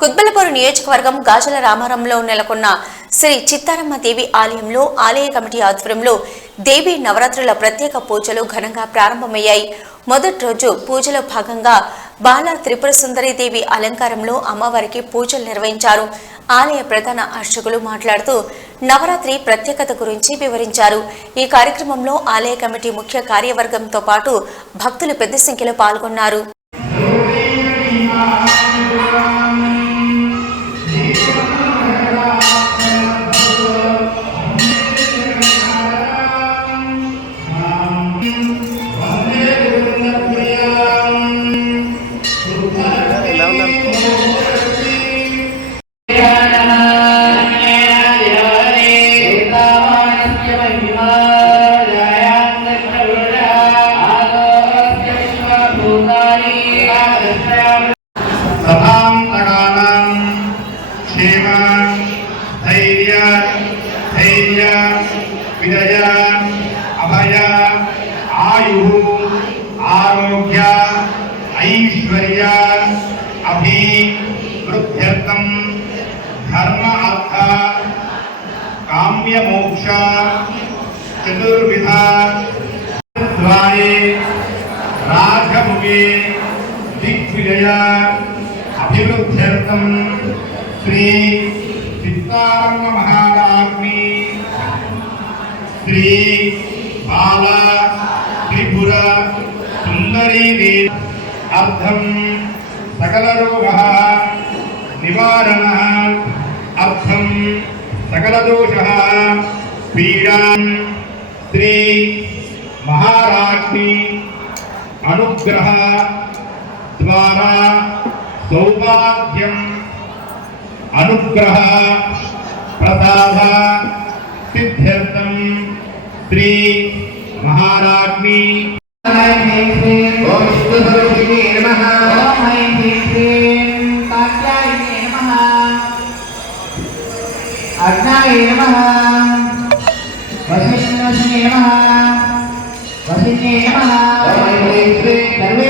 కుత్బలపూర్ నియోజకవర్గం గాజల రామారంలో నెలకొన్న శ్రీ చిత్తారమ్మ దేవి ఆలయంలో ఆలయ కమిటీ ఆధ్వర్యంలో దేవి నవరాత్రుల ప్రత్యేక పూజలు ఘనంగా ప్రారంభమయ్యాయి. మొదటి రోజు పూజలో భాగంగా బాల త్రిపుర సుందరి దేవి అలంకారంలో అమ్మవారికి పూజలు నిర్వహించారు. ఆలయ ప్రధాన అర్చకులు మాట్లాడుతూ నవరాత్రి ప్రత్యేకత గురించి వివరించారు. ఈ కార్యక్రమంలో ఆలయ కమిటీ ముఖ్య కార్యవర్గంతో పాటు భక్తులు పెద్ద సంఖ్యలో పాల్గొన్నారు. విజయ అభయ ఆయు ఆరోగ్య ఐశ్వర్య అభివృద్ధ్యర్థం ధర్మ అర్థ కామ్య మోక్ష చతుర్విధ ద్వారే రాఘముఖే దిగ్విజయ అభివృద్ధ్యర్థం శ్రీ చిత్తారమ్మ మహారాజ్ఞి శ్రీ బాల త్రిపుర సుందరీ దేవి అర్థం సకల రోగ నివారణ అర్థం సకల దోష పీడా శ్రీ మహారాజ్ఞి అనుగ్రహ ద్వారా సౌభాగ్యం అనుగ్రహ ప్రసాద సిద్ధ్యర్థం శ్రీ మహారాజ్ఞి ఓం శ్రీస్వరూపిణే నమః ఓం ఐం హ్రీం కాత్యాయనే నమః అగ్నాయ నమః వసిష్ఠే నమః వసిష్ఠే నమః ఓం ఐం హ్రీం సర్వే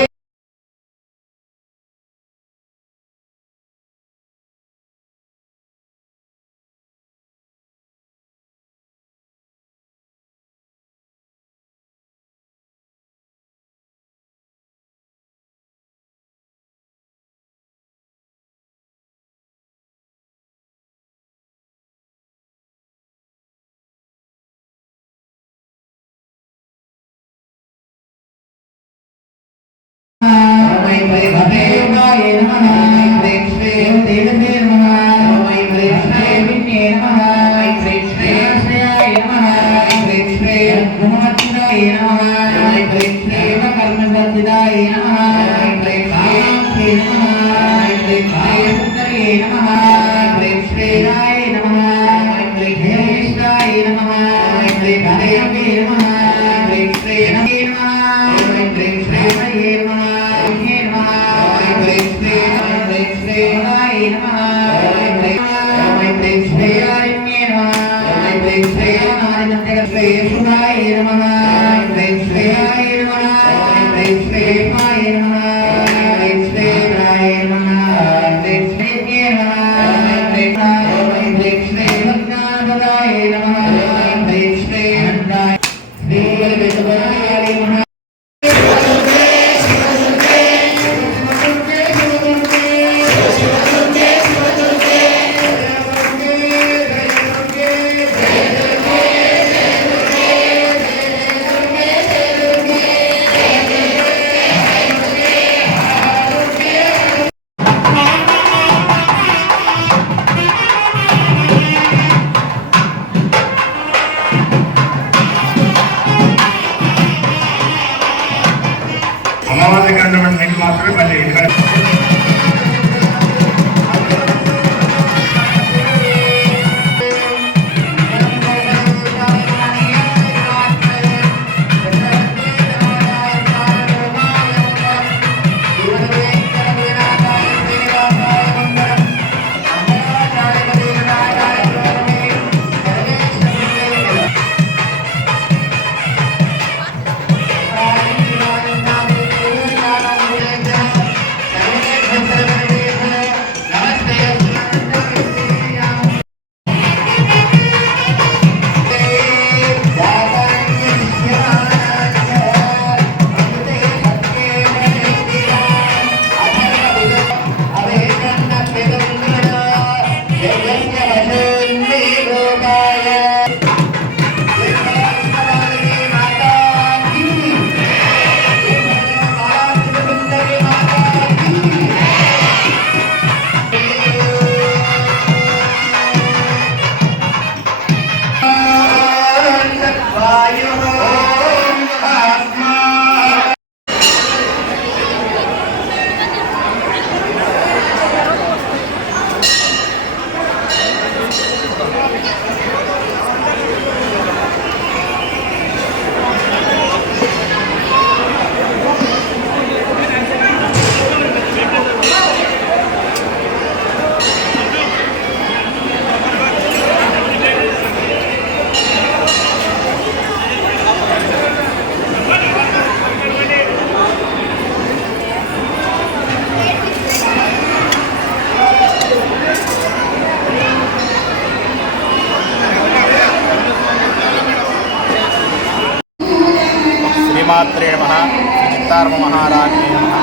నమః. శ్రీ చిత్తారమ మహారాజ్ఞే నమః.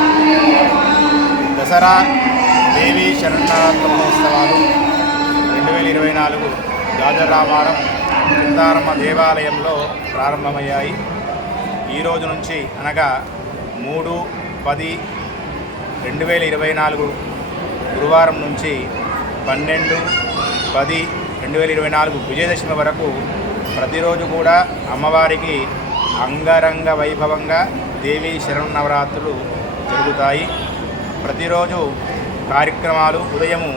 దసరా దేవీ శరణవరాత్రి మహోత్సవాలు 2024 గాజరామారం చిత్తారమ్మ దేవాలయంలో ప్రారంభమయ్యాయి. ఈ రోజు నుంచి అనగా 3/10/2024 గురువారం నుంచి 12/10/2024 విజయదశమి వరకు ప్రతిరోజు కూడా అమ్మవారికి అంగరంగ వైభవంగా దేవీ శరన్నవరాత్రులు జరుగుతాయి. ప్రతిరోజు కార్యక్రమాలు ఉదయము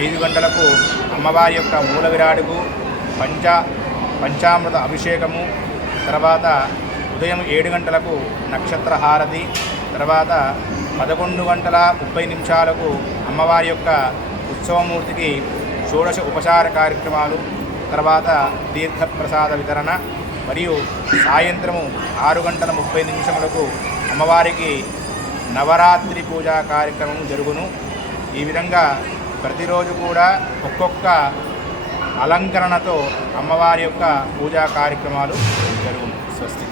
5 గంటలకు అమ్మవారి యొక్క మూల విరాడుకు పంచామృత అభిషేకము, తర్వాత ఉదయం 7 గంటలకు నక్షత్ర హారతి, తర్వాత 11:30 అమ్మవారి యొక్క ఉత్సవమూర్తికి షోడశ ఉపచార కార్యక్రమాలు, తర్వాత తీర్థప్రసాద వితరణ మరియు సాయంత్రము 6:30 అమ్మవారికి నవరాత్రి పూజా కార్యక్రమం జరుగును. ఈ విధంగా ప్రతిరోజు కూడా ఒక్కొక్క అలంకరణతో అమ్మవారి యొక్క పూజా కార్యక్రమాలు జరుగును. స్వస్తి.